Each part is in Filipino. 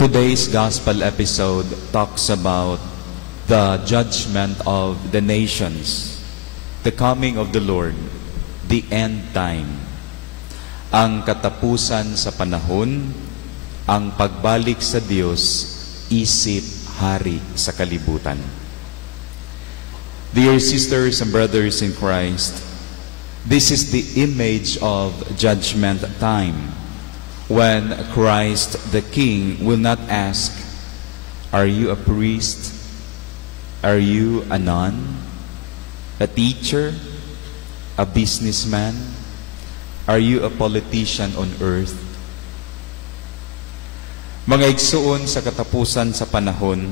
Today's gospel episode talks about the judgment of the nations, the coming of the Lord, the end time, ang katapusan sa panahon, ang pagbalik sa Diyos, isip hari sa kalibutan. Dear sisters and brothers in Christ, this is the image of judgment time, when Christ the King will not ask, "Are you a priest? Are you a nun? A teacher? A businessman? Are you a politician on earth?" Mga igsuon sa katapusan sa panahon,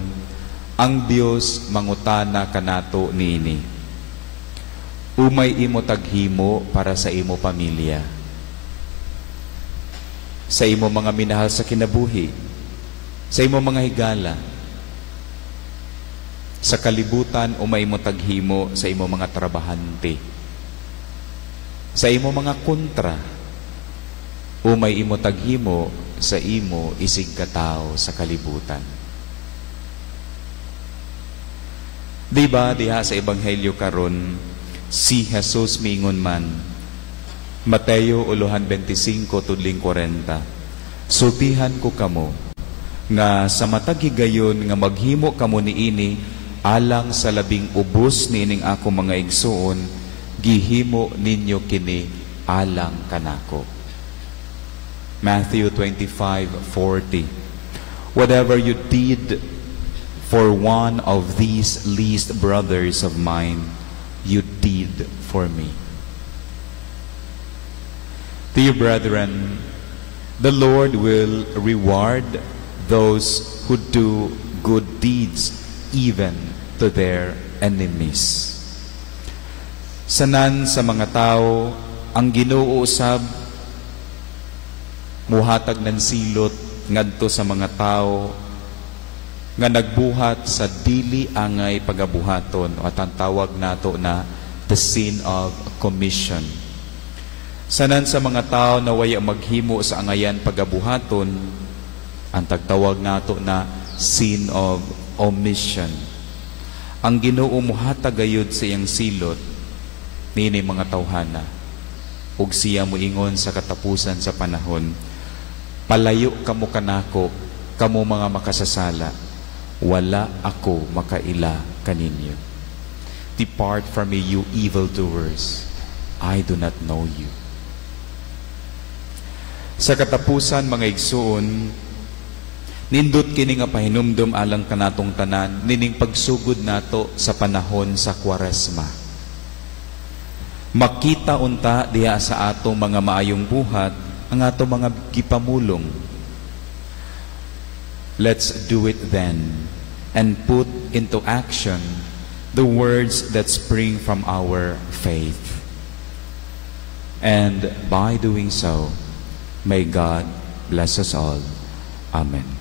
ang Dios mangutana kanato niini. Umay imo taghimo para sa imo pamilya, sa imo mga minahal sa kinabuhi, sa imo mga higala, sa kalibutan umay imo taghimo sa imo mga trabahante, sa imo mga kontra, umay imo taghimo sa imo isig katao sa kalibutan. Diba diha sa Ebanghelyo karon, si Jesus miingon man, Mateo 25:40, "Sultihan ko kamo, nga sa matag higayon nga maghimo kamo niini, alang sa labing ubos niining ako mga igsuon, gihimo ninyo kini alang kanako." Matthew 25:40, "Whatever you did for one of these least brothers of mine, you did for me." Dear brethren, the Lord will reward those who do good deeds even to their enemies. Sanan sa mga tao ang Ginoo usab muhatag ng silot ngadto sa mga tao nga nagbuhat sa dili angay pagabuhaton, at ang tawag nato na the sin of commission. Sanan sa mga tao na waya maghimo sa angayan pagabuhaton, ang tagtawag nato na sin of omission. Ang Ginoo muhatag gayud sa iyang silot nini mga tawhana, ug siya moingon sa katapusan sa panahon, "Palayo kamo kanako, kamo mga makasasala, wala ako makaila kaninyo. Depart from me, you evildoers, I do not know you." Sa katapusan, mga igsuon, nindot kini nga pahinumdum alang kanatong tanan, nining pagsugod nato sa panahon sa Kwaresma. Makita unta diha sa atong mga maayong buhat ang atong mga gipamulong. Let's do it then and put into action the words that spring from our faith. And by doing so, may God bless us all. Amen.